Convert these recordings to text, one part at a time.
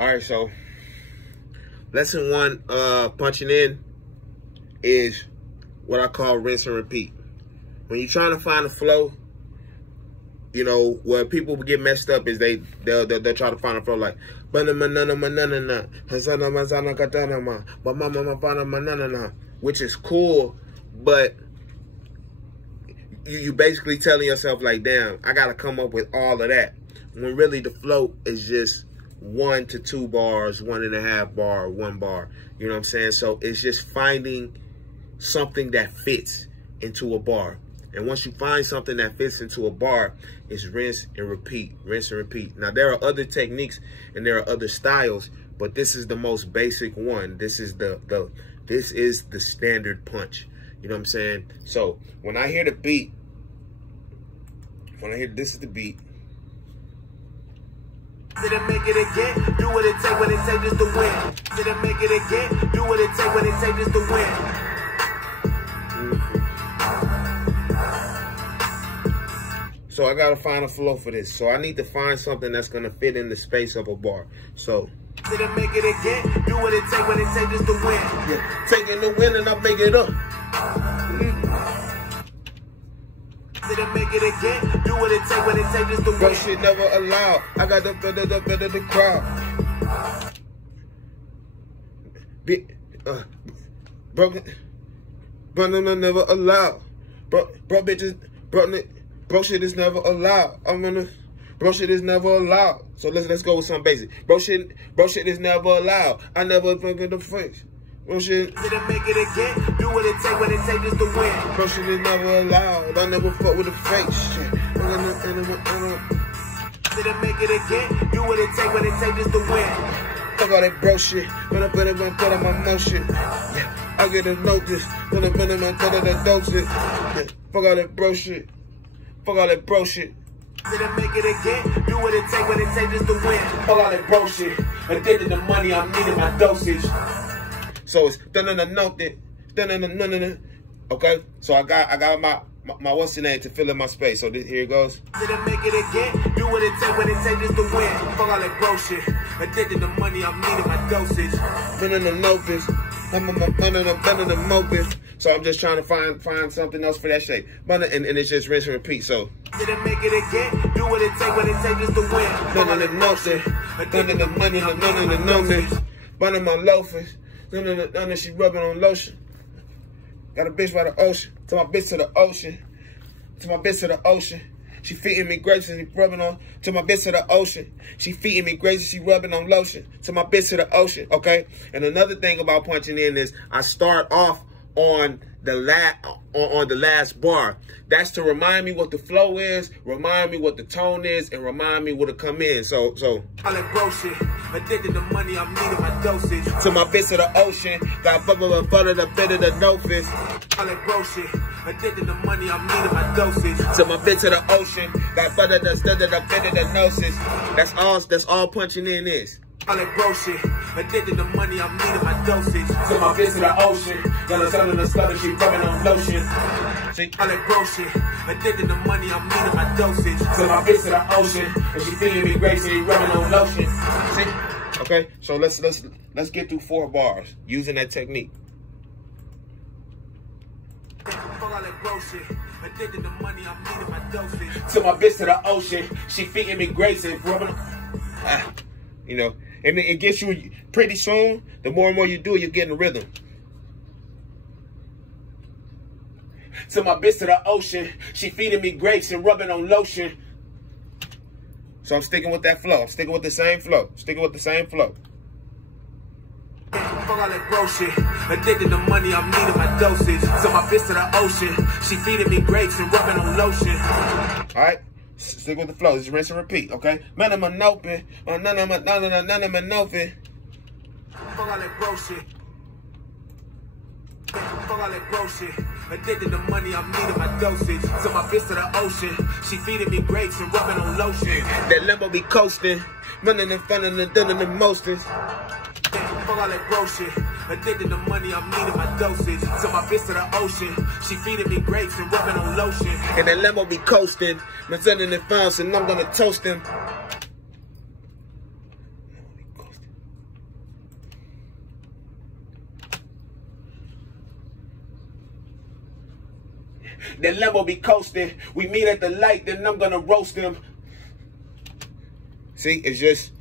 All right, so lesson one, punching in, is what I call rinse and repeat. When you're trying to find a flow, you know, where people get messed up is they'll try to find a flow like, which is cool, but you basically telling yourself like, damn, I gotta come up with all of that, when really the flow is just 1 to 2 bars, 1.5 bar, 1 bar. You know what I'm saying? So it's just finding something that fits into a bar. And once you find something that fits into a bar, it's rinse and repeat, rinse and repeat. Now, there are other techniques and there are other styles, but this is the most basic one. This is the standard punch. You know what I'm saying? So when I hear the beat, this is the beat. Didn't make it again, do what it take when it take just to win. Didn't make it again, do what it take when it take just to win. So I gotta find a flow for this. So I need to find something that's gonna fit in the space of a bar. So didn't make it again, do what it take when it take just to win. Yeah, taking the win and I make it up. Didn't make it again, do what it take when it take just to win. Bro, shit never allowed. I got the crowd. Bro, never allowed. Bro, bitches, bro, shit is never allowed. Bro, shit is never allowed. So let's go with something basic. Bro, shit is never allowed. I never fucking the face. Bro, shit. Didn't make it again, do what it take when it take just to win. Bro, shit is never allowed. I never fuck with the fake shit. Didn't make it again, do what it take when it take just to win. Fuck all that bro shit, when I put on my motion. Yeah, I get a notice, when I put on my doses. Yeah, fuck all that bro shit. Fuck all that bro shit. Didn't make it again, do what it take when it take just to win. Fuck all that bro shit. Addicted to money, I'm needing my dosage. So it's okay. So I got my what's the name to fill in my space. So here it goes. Didn't make it again, do what it take when it take just to win. Fuck all that bro shit. Addicted to money, I'm needing my dosage. Running the novice, I'm the moping. So I'm just trying to find something else for that shape. And it's just rinse and repeat. So didn't make it again, do what it take when it take just to win. None of the nothing, none of the money, none of the nothing. None of my loafers, none of she rubbing on lotion. Got a bitch by the ocean, to my bitch to the ocean, to my bitch to the ocean. She feeding me grapes and she rubbing on, to my bitch to the ocean. She feeding me grapes and she rubbing on lotion, to my bitch to the ocean, okay? And another thing about punching in is I start off on the last bar. That's to remind me what the flow is, remind me what the tone is, and remind me what to come in. So I like bro shit, addicted to money, I'm needing my dosage. To my bitch to the ocean, got butter the bit of the novice. I like bro shit, addicted to money, I'm needing my dosage. To my bitch to the ocean, got butter the bit of the gnosis. That's all punching in is. I like bro shit, addicted to money, I'm needing my dosage. To my bitch to the ocean, got a son of the stutter, she rubbing on lotion. See? I like bro shit, addicted to money, I'm needing my dosage. To my bitch to the ocean, and she feeding me grapes and she rubbing on lotion. See? Okay, so let's get through 4 bars using that technique. Addicted to money, I'm needing my dosage. To my bitch to the ocean, she feeding me grapes and rubbing. You know, and it gets you pretty soon. The more and more you do it, you get in the rhythm. To my bitch to the ocean, she feeding me grapes and rubbing on lotion. So I'm sticking with that flow. I'm sticking with the same flow. Sticking with the same flow. Fuck all that bro shit. Addicted to money, I'm needing my dosage. To my bitch to the ocean, she feeding me grapes and rubbing on lotion. All right, stick with the flow. Just rinse and repeat, okay? None of my noping, none of my noping. Fuck all that bro shit. Fuck all that bro shit. Addicted to money, I'm needing my dosage. To my bitch to the ocean, she feeding me grapes and rubbing on lotion. That Lambo be coasting, running in front of the done the mostest. Fuck all that bro shit. Addicted to money, I'm needing my dosage. To my bitch to the ocean, she feeding me grapes and rubbing on lotion. And that Lambo be coasting, my son in the fountain, and I'm gonna toast him. That limo be coasting. We meet at the light, then I'm gonna roast them. See, it's just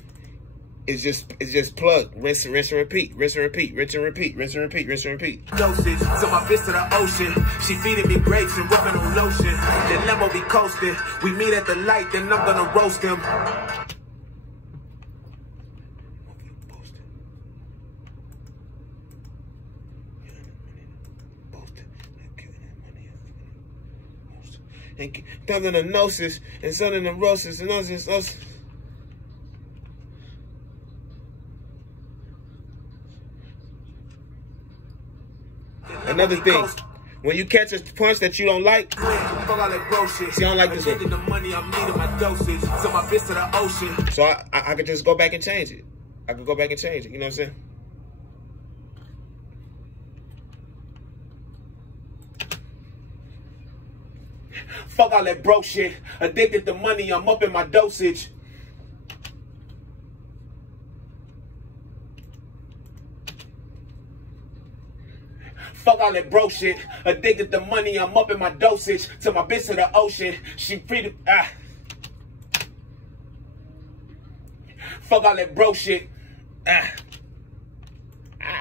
plug, rinse and repeat, rinse and repeat, rinse and repeat, rinse and repeat, rinse and repeat. Dosage, so my fist to the ocean. She feeding me grapes and rubbing on lotion. That limo be coasting. We meet at the light, then I'm gonna roast them. And thunder the gnosis and son of the roses and us. Another thing, when you catch a punch that you don't like, see, I don't like this one. So I could just go back and change it. I could go back and change it, you know what I'm saying? Fuck all that broke shit. Addicted to money, I'm up in my dosage. Fuck all that broke shit. Addicted to money, I'm up in my dosage. To my bitch to the ocean. She free to Fuck all that broke shit. I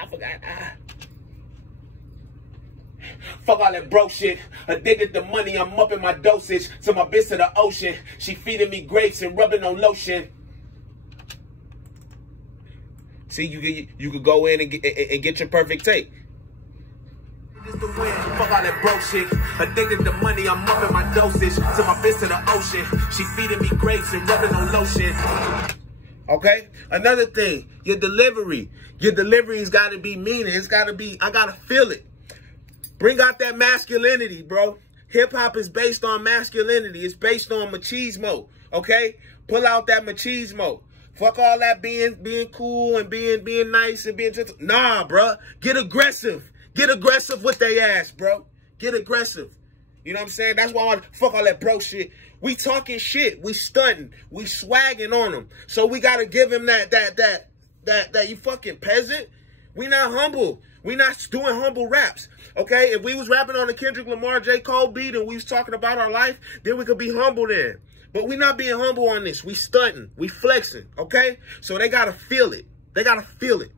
forgot. Fuck all that broke shit. Addicted to money, I'm up in my dosage. To my bitch to the ocean. She feeding me grapes and rubbing on lotion. See, you could go in and get your perfect take. Fuck all that broke shit. Addicted to money, I'm up in my dosage. To my bitch to the ocean. She feeding me grapes and rubbing on lotion. Okay? Another thing, your delivery. Your delivery's got to be meaning. It's got to be, I got to feel it. Bring out that masculinity, bro. Hip-hop is based on masculinity. It's based on machismo, okay? Pull out that machismo. Fuck all that being cool and being nice and being gentle. Nah, bro. Get aggressive. Get aggressive with they ass, bro. Get aggressive. You know what I'm saying? That's why I want to fuck all that bro shit. We talking shit. We stunting. We swagging on them. So we got to give him that you fucking peasant. We not humble. We not doing humble raps. Okay? If we was rapping on the Kendrick Lamar, J. Cole beat and we was talking about our life, then we could be humble then. But we not being humble on this. We stunting. We flexing. Okay? So they got to feel it. They got to feel it.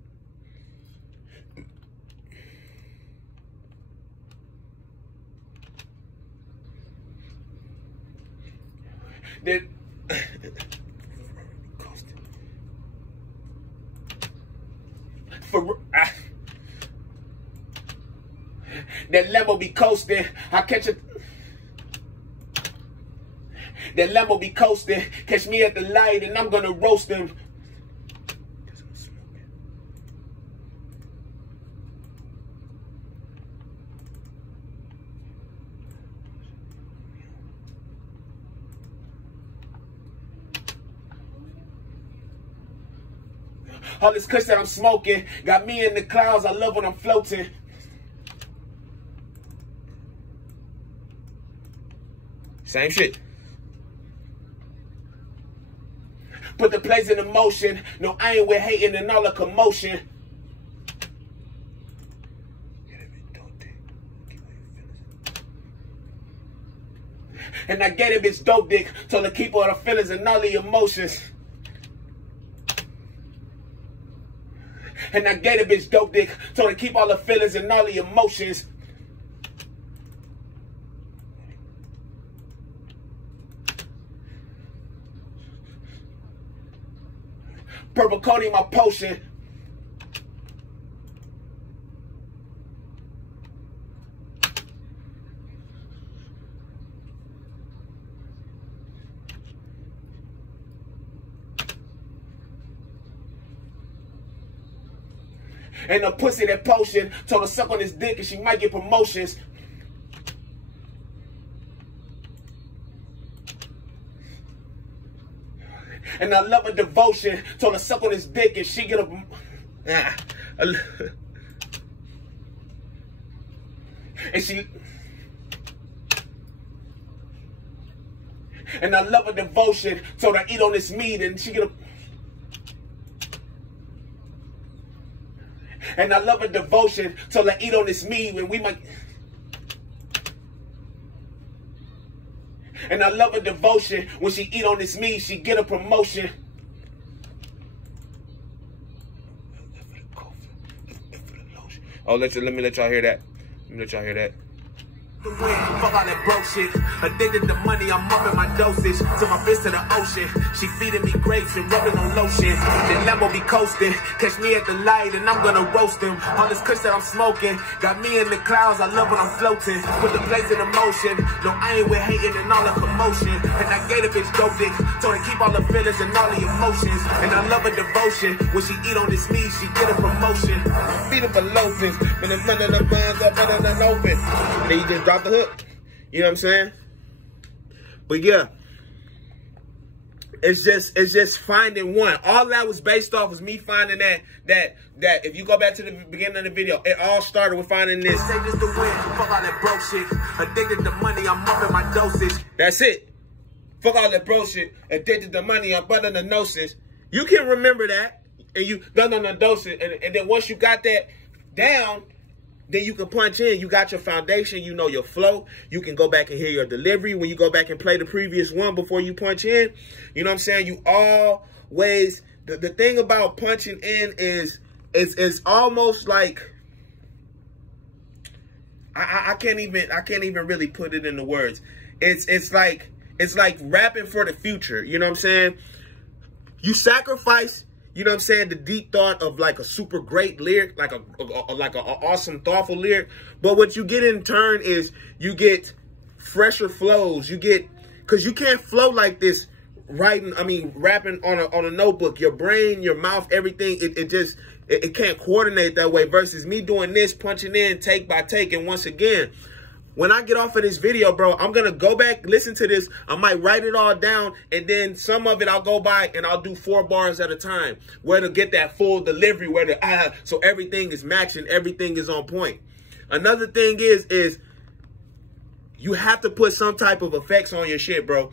That that Lambo be coasting. I catch it. That Lambo be coasting. Catch me at the light and I'm gonna roast him. All this kush that I'm smoking got me in the clouds. I love when I'm floating. Same shit. Put the plays in motion. No, I ain't with hating and all the commotion. And I get it, bitch, dope dick. Told her keep all the feelings and all the emotions. And I get it, bitch, dope dick. Told her keep all the feelings and all the emotions. Purple coating my potion. And the pussy that potion told her suck on his dick and she might get promotions. And I love her devotion. Told her suck on his dick and she get a... And she... And I love her devotion. Told her eat on this meat and she get a... And I love her devotion. Told her eat on this meat when we might... And I love her devotion. When she eat on this meat, she get a promotion. Oh, let me let y'all hear that. Let me let y'all hear that. Fuck all that broke shit. Addicted to money, I'm upping my dosage. To my fist to the ocean. She feeding me grapes and rubbing on lotion. The Lambo be coasting. Catch me at the light and I'm gonna roast him. All this kush that I'm smoking got me in the clouds. I love when I'm floating. Put the place in motion. No, I ain't with hating and all the commotion. And I gave a bitch dope dick. Told her keep all the feelings and all the emotions. And I love her devotion. When she eat on this meat, she get a promotion. Feed her for loafers. When it's none of the buns up better than open. Then you just drop the hook. You know what I'm saying? But yeah, it's just finding one. All that was based off was me finding that if you go back to the beginning of the video, it all started with finding this. Say this the win. Fuck all that broke shit. Addicted to money, I'm upping my dosage. That's it. Fuck all that bro shit. Addicted to money, I'm better than gnosis. You can remember that, and you done dose it, and then once you got that down, then you can punch in. You got your foundation. You know your flow. You can go back and hear your delivery. When you go back and play the previous one before you punch in, you know what I'm saying? You always, the thing about punching in is it's almost like, I can't even really put it into words. It's like rapping for the future. You know what I'm saying? You sacrifice, you know what I'm saying, the deep thought of like a super great lyric, like a awesome, thoughtful lyric. But what you get in turn is you get fresher flows. You get, because you can't flow like this rapping on a notebook. Your brain, your mouth, everything, it can't coordinate that way. Versus me doing this, punching in take by take. And once again, when I get off of this video, bro, I'm going to go back, listen to this. I might write it all down, and then some of it I'll go by and I'll do 4 bars at a time, where to get that full delivery, where to, so everything is matching, everything is on point. Another thing is you have to put some type of effects on your shit, bro,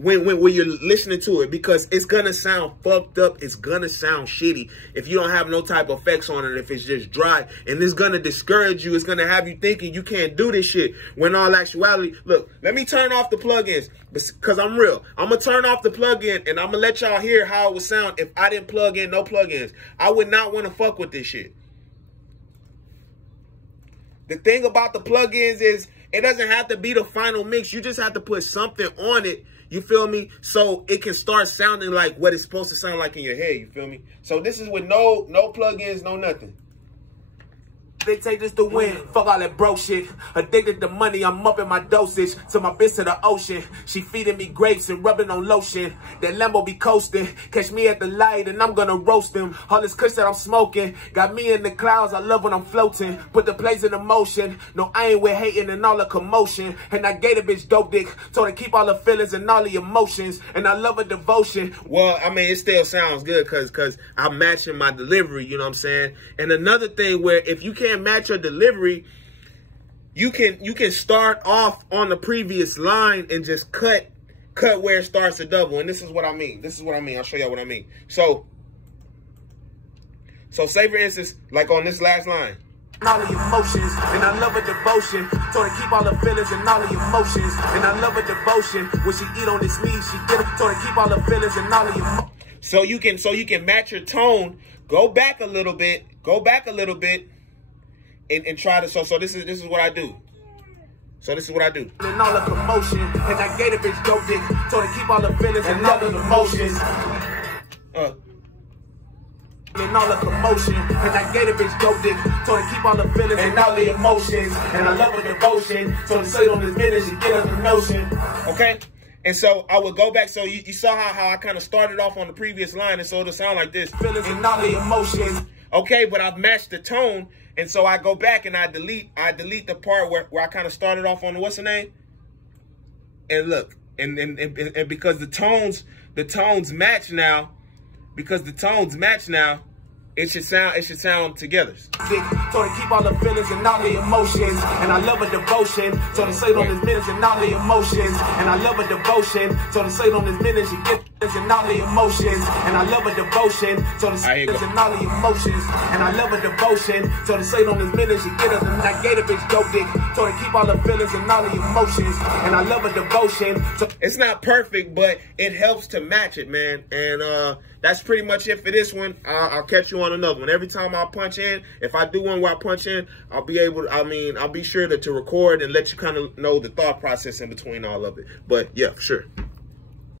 when you're listening to it, because it's going to sound fucked up. It's going to sound shitty if you don't have no type of effects on it, if it's just dry. And it's going to discourage you. It's going to have you thinking you can't do this shit, when all actuality, look, let me turn off the plugins, because I'm real. I'm going to turn off the plugin, and I'm going to let y'all hear how it would sound if I didn't plug in no plugins. I would not want to fuck with this shit. The thing about the plugins is it doesn't have to be the final mix. You just have to put something on it. You feel me? So it can start sounding like what it's supposed to sound like in your head. You feel me? So this is with no plugins, no nothing. They take this to win. Fuck all that broke shit. Addicted to money, I'm upping my dosage. To my bitch to the ocean. She feeding me grapes and rubbing on lotion. That Lambo be coasting. Catch me at the light and I'm gonna roast him. All this kush that I'm smoking got me in the clouds. I love when I'm floating. Put the place in motion. No, I ain't with hating and all the commotion. And I gave a bitch dope dick. Told her keep all the feelings and all the emotions. And I love her devotion. Well, I mean, it still sounds good because I'm matching my delivery, you know what I'm saying? And another thing, where if you can't match your delivery, you can start off on the previous line and just cut where it starts to double. And this is what I mean. I'll show y'all what I mean. So say for instance, like on this last line, all the emotions, and I love her devotion. Told her keep all the feelings and all the emotions. And I love her devotion. When she eat on this meat, she get it. Told her keep all the feelings and all the emotions. So you can match your tone. Go back a little bit. And try to, so this is what I do. And all the commotion, and I gave a bitch dope dick. Told her keep all the feelings and all the emotions. And all the commotion, and I gave a bitch dope dick. Told her keep all the feelings and all the emotions. And I love her devotion. Told her say on this minute, she get us the notion. Okay? And so I would go back. So you saw how I kind of started off on the previous line, and so it'll sound like this. Feelings and all the emotions. Okay, but I've matched the tone. And so I go back and I delete the part where I kind of started off on the what's the name? And look, and because the tones match now, it should sound together. Told her keep all the feelings and all the emotions. And I love her devotion. Told her say it on this minutes and all the emotions. And I love her devotion. Told her say it on this minutes, she get and all the emotions, and I love her devotion. So the and all the emotions, and I love her devotion. So the say on this minute, she get us, and I gave a bitch dope dick. So to keep all the feelings and all the emotions, and I love her devotion. So it's not perfect, but it helps to match it, man. And that's pretty much it for this one. I'll catch you on another one. Every time I punch in, if I do one where I punch in, I'll be able to, I'll be sure to record and let you kind of know the thought process in between all of it. But yeah, for sure.